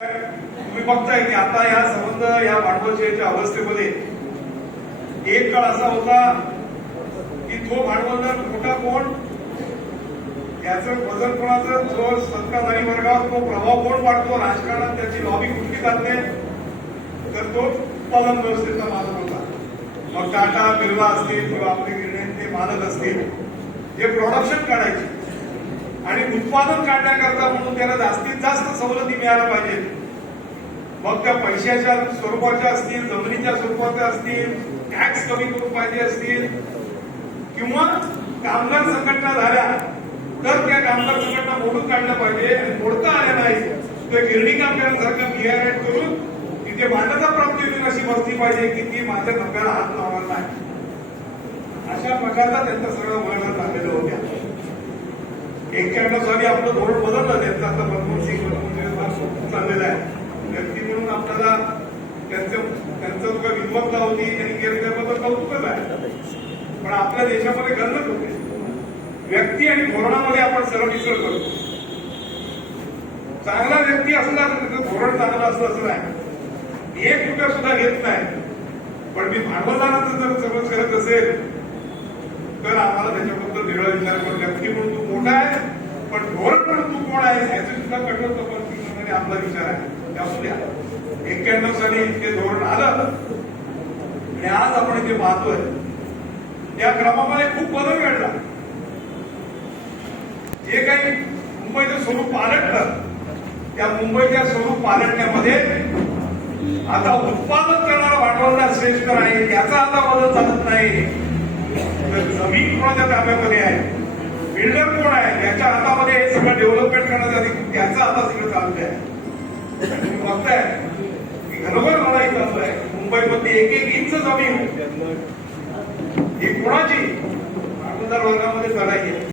तुम्ही बघताय की आता या संबंध या भांडवलशाहीच्या अवस्थेमध्ये एक काळ असा होता की तो भांडवलदार मोठा कोण, याचं वजनपणाचं जो सत्ताधारी वर्गावर तो प्रभाव कोण वाढतो, राजकारणात त्याची लॉबी कुठली जाते, तर तो उत्पादन व्यवस्थेचा मालक होता. मग टाटा बिर्ला असतील किंवा आपले गिरण्यांचे मालक असतील, हे प्रोडक्शन काढायचे आणि उत्पादन काढण्याकरता म्हणून त्याला जास्तीत जास्त सवलती मिळायला पाहिजे. मग त्या पैशाच्या स्वरूपाच्या असतील, जमिनीच्या स्वरूपाच्या असतील, टॅक्स कमी करून पाहिजे असतील, किंवा कामगार संघटना झाल्या तर त्या कामगार संघटना मोडून काढल्या पाहिजे. आणि मोडता आल्या नाही तर गिरणी कामगारांसारखं बिहार करून तिथे मान्यता प्राप्त होईल अशी बसली पाहिजे की ती माझ्या नफ्याला हात लावणार नाही. अशा प्रकारचा त्यांचा सगळं वळण चाललेलं होत्या. 91 साली आपलं धोरण बदललं, त्यांचं आता मनमोहन सिंग चाललेलं आहे. व्यक्ती म्हणून आपल्याला त्यांचं जो विद्वत्ता होती त्यांनी केल्याबद्दल कौतुकच आहे. पण आपल्या देशामध्ये गंजत होते व्यक्ती आणि धोरणामध्ये आपण सरळ विसर करतो. चांगला व्यक्ती असला तर त्याचं धोरण चांगलं असलं असं नाही, 1 रुपया सुद्धा घेत नाही. पण मी भांडवलदाराचं जर सगळं करत असेल तर आम्हाला त्याच्याबद्दल वेगळा विचार करून, व्यक्ती म्हणून तू मोठा आहे पण धोरण म्हणून तू कोण आहे याची सुद्धा कठोर तपासणी करण्याने आपला विचार आहे. असू द्या. 91 साली ते धोरण आलं आणि आज आपण इथे पाहतोय या क्रमामध्ये खूप बदल घडला. जे काही मुंबईचं स्वरूप पालटलं त्या मुंबईच्या स्वरूप पालटण्यामध्ये आता उत्पादन करणारा भांडवलदार श्रेष्ठ आहे याचा आता बदल चालत नाही. तर जमीन कोणाच्या ताब्यामध्ये आहे, बिल्डर कोण आहे याच्या हातामध्ये हे सगळं डेव्हलपमेंट करण्यासाठी त्याचं आता सगळं चालत आहे. तुम्ही बघताय की घरोघर लढाई चालू आहे. मुंबईमध्ये 1-1 इंच जमीन ही कोणाची भांडवलदार वर्गामध्ये लढाई आहे.